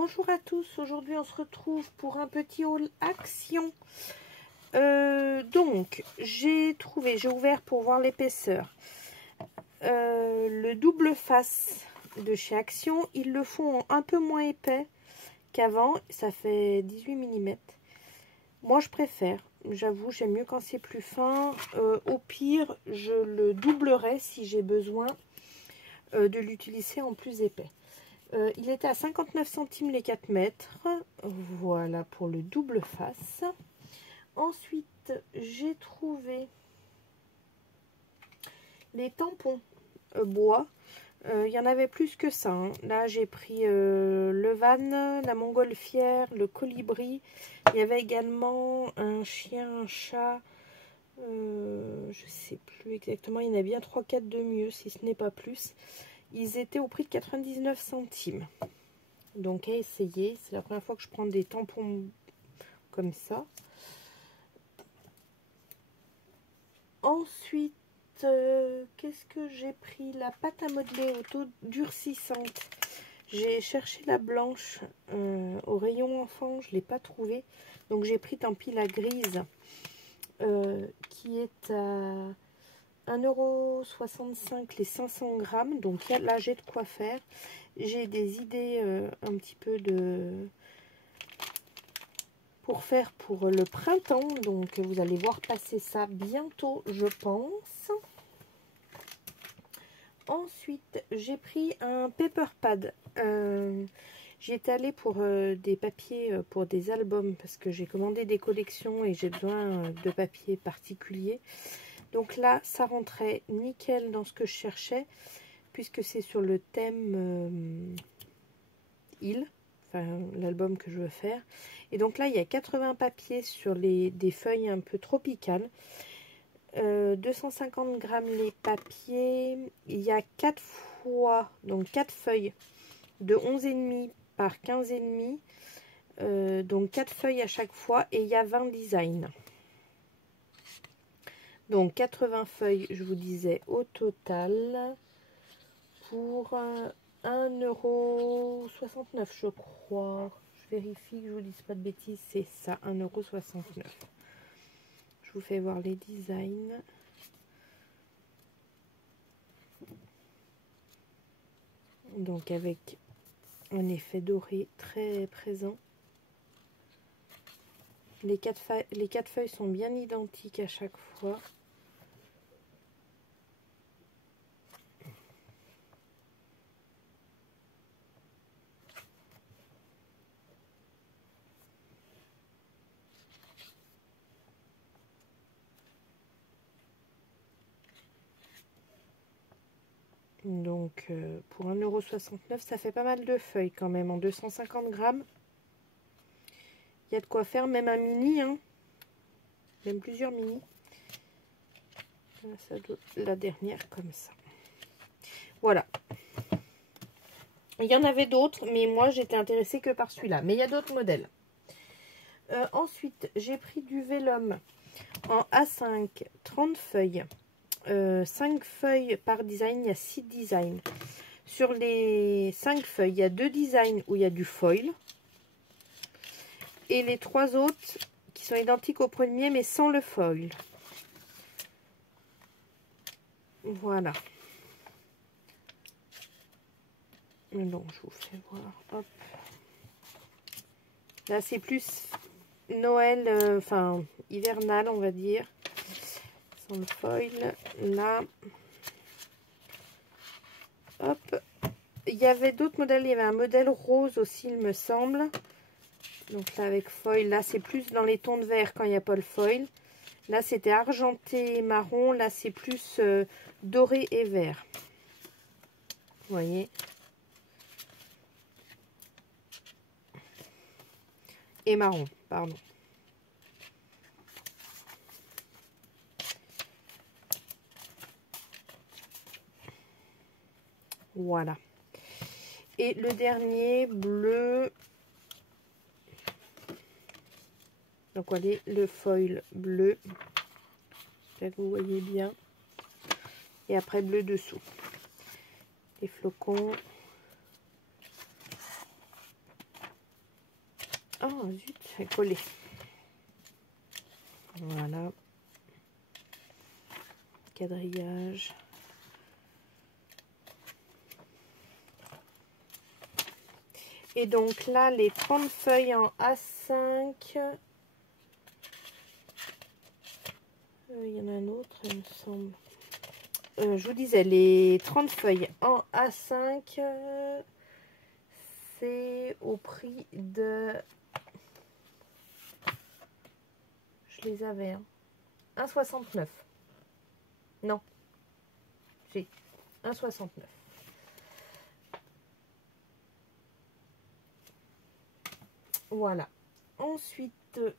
Bonjour à tous, aujourd'hui on se retrouve pour un petit haul action. Donc j'ai ouvert pour voir l'épaisseur. Le double face de chez Action, ils le font un peu moins épais qu'avant, ça fait 18 mm. Moi je préfère, j'avoue, j'aime mieux quand c'est plus fin. Au pire, je le doublerai si j'ai besoin de l'utiliser en plus épais. Il était à 59 centimes les 4 mètres. Voilà pour le double face. Ensuite, j'ai trouvé les tampons bois. Il y en avait plus que ça. Hein. Là, j'ai pris le van, la montgolfière, le colibri. Il y avait également un chien, un chat. Je sais plus exactement. Il y en a bien 3-4 de mieux, si ce n'est pas plus. Ils étaient au prix de 99 centimes. Donc à essayer. C'est la première fois que je prends des tampons comme ça. Ensuite, qu'est-ce que j'ai pris? La pâte à modeler auto-durcissante. J'ai cherché la blanche au rayon enfant. Je ne l'ai pas trouvée. Donc j'ai pris, tant pis, la grise qui est à 1,65 € les 500 grammes. Donc là, j'ai de quoi faire. J'ai des idées un petit peu pour faire pour le printemps. Donc vous allez voir passer ça bientôt, je pense. Ensuite, j'ai pris un paper pad. J'y étais allée pour des papiers pour des albums parce que j'ai commandé des collections et j'ai besoin de papiers particuliers. Donc là, ça rentrait nickel dans ce que je cherchais, puisque c'est sur le thème île, enfin l'album que je veux faire. Et donc là, il y a 80 papiers sur des feuilles un peu tropicales. 250 grammes les papiers. Il y a 4 fois, donc 4 feuilles de 11,5 par 15,5. Donc 4 feuilles à chaque fois et il y a 20 designs. Donc 80 feuilles, je vous disais, au total pour 1,69 € je crois. Je vérifie que je vous dise pas de bêtises, c'est ça, 1,69 €. Je vous fais voir les designs. Donc avec un effet doré très présent. Les quatre feuilles sont bien identiques à chaque fois. Donc pour 1,69 €, ça fait pas mal de feuilles quand même, en 250 grammes. Il y a de quoi faire, même un mini, hein. Même plusieurs mini. Ça doit, la dernière comme ça. Voilà. Il y en avait d'autres, mais moi j'étais intéressée que par celui-là. Mais il y a d'autres modèles. Ensuite, j'ai pris du vélum en A5, 30 feuilles. 5 feuilles par design, il y a 6 designs. Sur les 5 feuilles, il y a 2 designs où il y a du foil. Et les 3 autres qui sont identiques au premier, mais sans le foil. Voilà. Donc, je vous fais voir. Hop. Là, c'est plus Noël, enfin, hivernal, on va dire. Sans le foil. Là. Hop. Il y avait d'autres modèles. Il y avait un modèle rose aussi, il me semble. Donc là, avec foil. Là, c'est plus dans les tons de vert quand il n'y a pas le foil. Là, c'était argenté et marron. Là, c'est plus doré et vert. Vous voyez. Et marron, pardon. Voilà. Et le dernier, bleu. Donc, voilà, le foil bleu. Là, vous voyez bien. Et après, bleu dessous. Les flocons. Oh zut, c'est collé. Voilà. Quadrillage. Et donc là, les 30 feuilles en A5. Il y en a un autre, il me semble. Je vous disais, les 30 feuilles en A5, c'est au prix de... Je les avais, hein. 1,69. Non. J'ai 1,69. Voilà. Ensuite,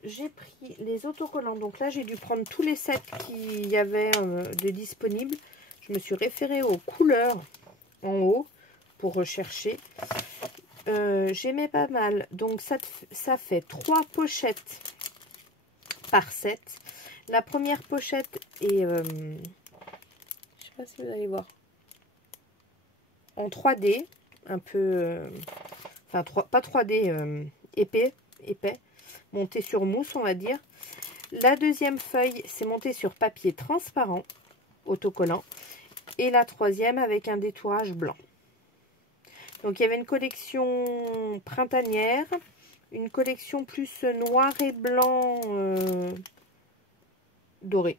j'ai pris les autocollants. Donc là, j'ai dû prendre tous les sets qu'il y avait de disponibles. Je me suis référée aux couleurs en haut pour rechercher. J'aimais pas mal. Donc ça fait 3 pochettes par set. La première pochette est, je sais pas si vous allez voir, en 3D, un peu, enfin pas 3D, épais, monté sur mousse, on va dire. La deuxième feuille, c'est monté sur papier transparent, autocollant. Et la troisième avec un détourage blanc. Donc il y avait une collection printanière, une collection plus noir et blanc doré.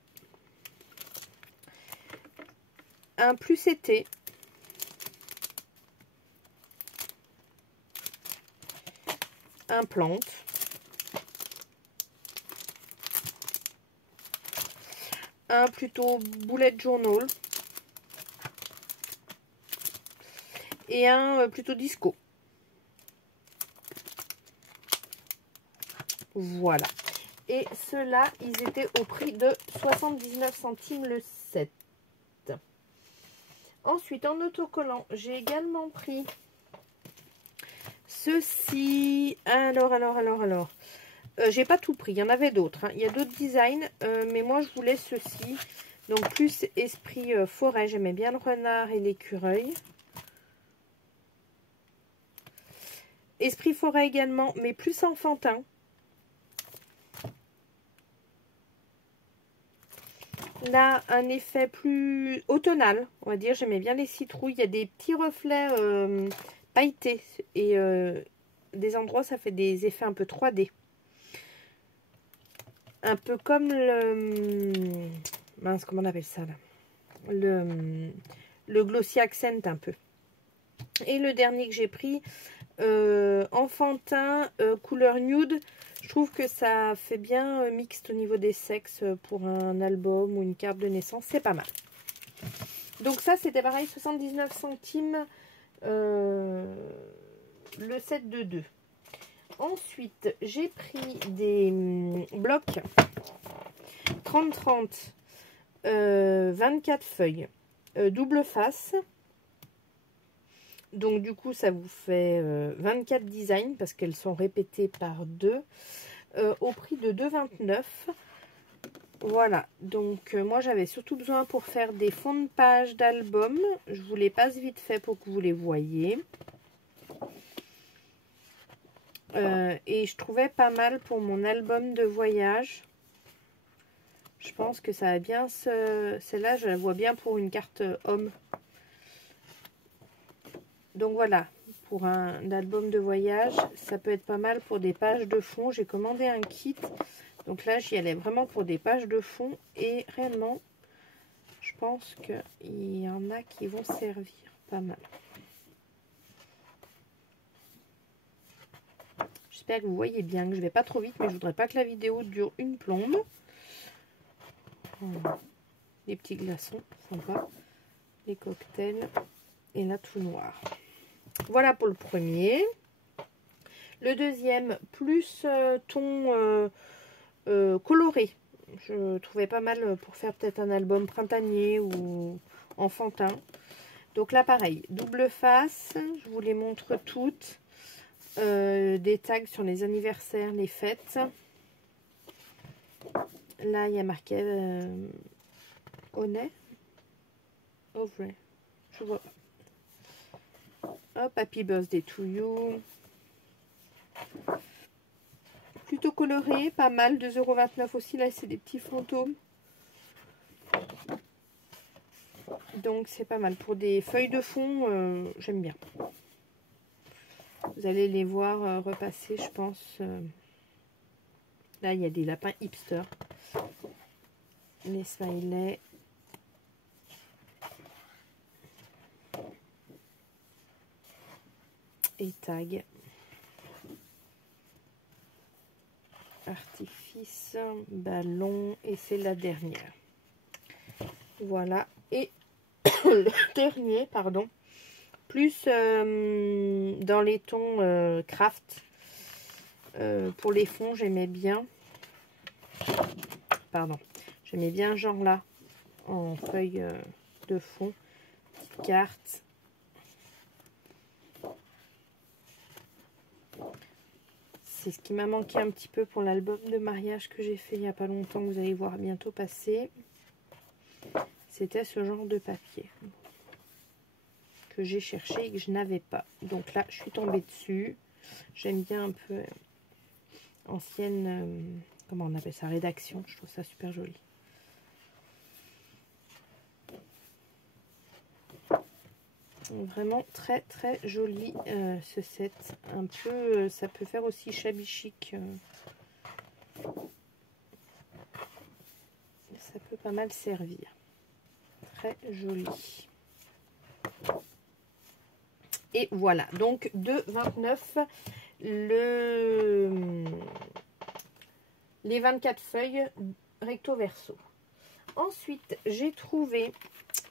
Un plus été. Un plante. Un plutôt bullet journal. Et un plutôt disco. Voilà. Et ceux-là, ils étaient au prix de 79 centimes le set. Ensuite, en autocollant, j'ai également pris ceci. Alors. J'ai pas tout pris. Il y en avait d'autres, hein. Il y a d'autres designs. Mais moi, je voulais ceci. Donc, plus esprit forêt. J'aimais bien le renard et l'écureuil. Esprit forêt également, mais plus enfantin. Là, un effet plus automnal, on va dire. J'aimais bien les citrouilles. Il y a des petits reflets pailletés. Et des endroits, ça fait des effets un peu 3D. Un peu comme le... Mince, comment on appelle ça là? Le Glossy Accent un peu. Et le dernier que j'ai pris, enfantin, couleur nude. Je trouve que ça fait bien mixte au niveau des sexes pour un album ou une carte de naissance. C'est pas mal. Donc ça, c'était pareil, 79 centimes le set de 2. Ensuite, j'ai pris des blocs 30-30, 24 feuilles, double face. Donc du coup, ça vous fait 24 designs parce qu'elles sont répétées par 2 au prix de 2,29 €. Voilà, donc moi j'avais surtout besoin pour faire des fonds de page d'album. Je vous les passe vite fait pour que vous les voyez. Et je trouvais pas mal pour mon album de voyage. Je pense que ça va bien se... Celle-là, je la vois bien pour une carte homme. Donc voilà, pour un album de voyage, ça peut être pas mal pour des pages de fond. J'ai commandé un kit. Donc là, j'y allais vraiment pour des pages de fond. Et réellement, je pense qu'il y en a qui vont servir pas mal. J'espère que vous voyez bien, que je ne vais pas trop vite, mais je voudrais pas que la vidéo dure une plombe. Voilà. Les petits glaçons, sympa. Les cocktails. Et là, tout noir. Voilà pour le premier. Le deuxième, plus ton coloré. Je trouvais pas mal pour faire peut-être un album printanier ou enfantin. Donc là, pareil, double face. Je vous les montre toutes. Des tags sur les anniversaires, les fêtes. Là, il y a marqué Honnête. Oh, vrai. Je vois pas. Hop, Happy Birthday to you. plutôt coloré, pas mal, 2,29 € aussi. Là, c'est des petits fantômes. Donc, c'est pas mal. Pour des feuilles de fond, j'aime bien. Vous allez les voir repasser, je pense. Là, il y a des lapins hipster. Les smileys. Et tag. Artifice, ballon, et c'est la dernière. Voilà. Et le dernier, pardon, plus dans les tons craft. Pour les fonds, j'aimais bien. Pardon. J'aimais bien genre là, en feuille de fond. Petite carte. C'est ce qui m'a manqué un petit peu pour l'album de mariage que j'ai fait il n'y a pas longtemps, que vous allez voir bientôt passer. C'était ce genre de papier que j'ai cherché et que je n'avais pas. Donc là, je suis tombée dessus. J'aime bien un peu ancienne, comment on appelle ça, rédaction. Je trouve ça super joli. Vraiment très très joli ce set. Un peu, ça peut faire aussi shabby chic. Ça peut pas mal servir. Très joli. Et voilà, donc 2,29 les 24 feuilles recto verso. Ensuite, j'ai trouvé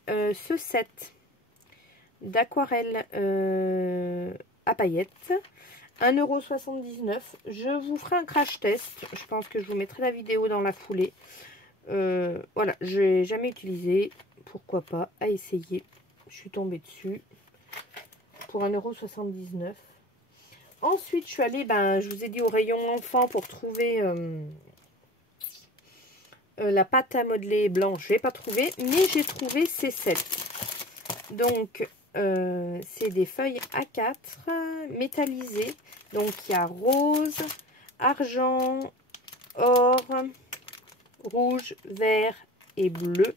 ce set d'aquarelle à paillettes, 1,79 €. Je vous ferai un crash test. Je pense que je vous mettrai la vidéo dans la foulée. Voilà, je n'ai jamais utilisé. Pourquoi pas, à essayer. Je suis tombée dessus pour 1,79 €. Ensuite, je suis allée, je vous ai dit, au rayon enfant pour trouver la pâte à modeler blanche. Je n'ai pas trouvé, mais j'ai trouvé ces sets. Donc, c'est des feuilles A4 métallisées. Donc, il y a rose, argent, or, rouge, vert et bleu.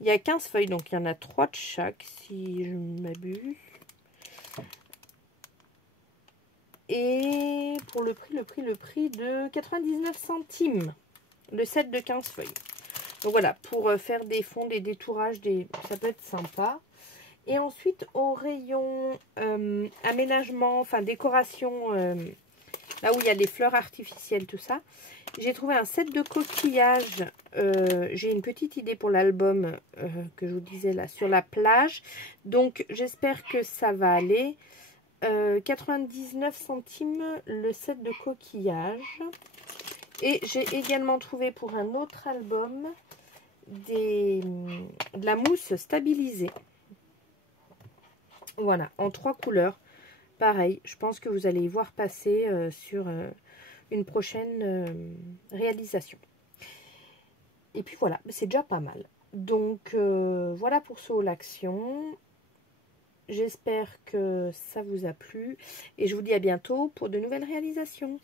Il y a 15 feuilles, donc il y en a 3 de chaque, si je ne m'abuse. Et pour le prix de 99 centimes. Le set de 15 feuilles. Donc voilà, pour faire des fonds, des détourages, ça peut être sympa. Et ensuite, au rayon aménagement, enfin décoration, là où il y a des fleurs artificielles, tout ça, j'ai trouvé un set de coquillages. J'ai une petite idée pour l'album que je vous disais là, sur la plage. Donc, j'espère que ça va aller. 99 centimes le set de coquillages. Et j'ai également trouvé pour un autre album de la mousse stabilisée. Voilà, en 3 couleurs. Pareil, je pense que vous allez y voir passer sur une prochaine réalisation. Et puis voilà, c'est déjà pas mal. Donc voilà pour ce haul action. J'espère que ça vous a plu. Et je vous dis à bientôt pour de nouvelles réalisations.